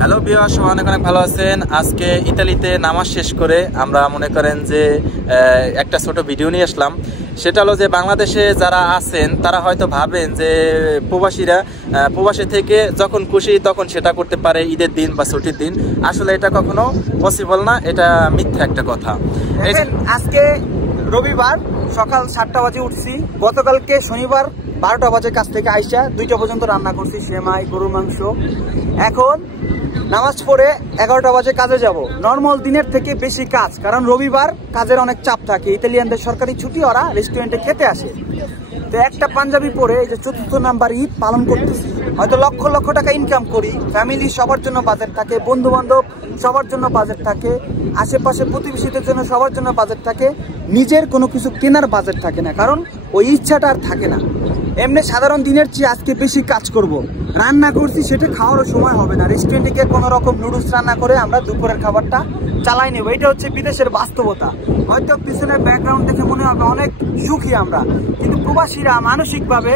Hello viewers, অনেক ভালো আছেন। আজকে ইতালিতে নামাজ শেষ করে আমরা মনে করেন যে একটা ছোট ভিডিও নিয়ে আসলাম। সেটা হলো যে বাংলাদেশে যারা আছেন তারা হয়তো ভাবেন যে প্রবাসীরা প্রবাসী থেকে যখন খুশি তখন সেটা করতে পারে, ঈদের দিন বা ছুটির দিন। আসলে এটা কখনো পসিবল না, এটা মিথ্যা একটা কথা। আজকে রবিবার সকাল 7টা বাজে উঠছি, গতকালকে শনিবার 12টা বাজে কাছ থেকে আইসা 2টা পর্যন্ত রান্না করছি, সেমাই, গরুর মাংস। এখন নামাজ পড়ে 11টা বাজে কাজে যাব। নর্মাল দিনের থেকে বেশি কাজ, কারণ রবিবার কাজের অনেক চাপ থাকে। ইতালিয়ানদের সরকারি ছুটি, ওরা রেস্টুরেন্টে খেতে আসে। তো একটা পাঞ্জাবি পরে এই যে 4র্থ নাম্বার ঈদ পালন করতেছি। হয়তো লক্ষ লক্ষ টাকা ইনকাম করি, ফ্যামিলি সবার জন্য বাজেট থাকে, বন্ধু বান্ধব সবার জন্য বাজেট থাকে, আশেপাশে প্রতিবেশীদের জন্য সবার জন্য বাজেট থাকে, নিজের কোনো কিছু কেনার বাজেট থাকে না, কারণ ওই ইচ্ছাটা আর থাকে না। এমনি সাধারণ দিনের চেয়ে আজকে বেশি কাজ করব। রান্না করছি, সেটা খাওয়ারও সময় হবে না। রেস্টুরেন্টে গিয়ে কোনো রকম নুডলস রান্না করে আমরা দুপুরের খাবারটা চালাই নেব। এটা হচ্ছে বিদেশের বাস্তবতা। হয়তো পিছনের ব্যাকগ্রাউন্ড দেখে মনে হবে অনেক সুখী আমরা, কিন্তু প্রবাসীরা মানসিকভাবে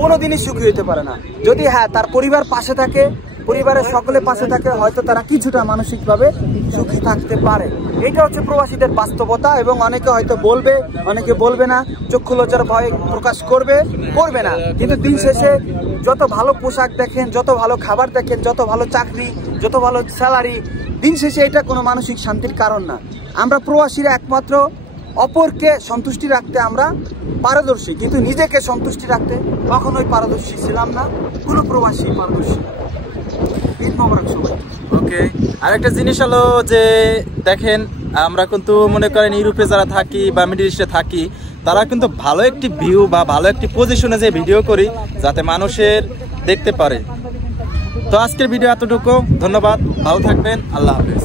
কোনোদিনই সুখী হতে পারে না। যদি তার পরিবার পাশে থাকে, পরিবারের সকলে পাশে থাকে, হয়তো তারা কিছুটা মানসিকভাবে সুখী থাকতে পারে। এটা হচ্ছে প্রবাসীদের বাস্তবতা। এবং অনেকে হয়তো বলবে, অনেকে বলবে না, চক্ষু লজ্জার ভয় প্রকাশ করবে না। কিন্তু দিন শেষে যত ভালো পোশাক দেখেন, যত ভালো খাবার দেখেন, যত ভালো চাকরি, যত ভালো স্যালারি, দিন শেষে এটা কোনো মানসিক শান্তির কারণ না। আমরা প্রবাসীরা একমাত্র অপরকে সন্তুষ্টি রাখতে আমরা পারদর্শী, কিন্তু নিজেকে সন্তুষ্টি রাখতে কখনোই পারদর্শী ছিলাম না। কোনো প্রবাসী পারদর্শী না। ঈদ মোবারক সবাই। ওকে, আরেকটা জিনিস হলো যে দেখেন, আমরা কিন্তু মনে করেন ইউরোপে যারা থাকি বা মিডল ইস্টে থাকি, তারা কিন্তু ভালো একটি ভিউ বা ভালো একটি পজিশনে যে ভিডিও করি যাতে মানুষের দেখতে পারে। তো আজকের ভিডিও এতটুকু, ধন্যবাদ, ভালো থাকবেন, আল্লাহ হাফেজ।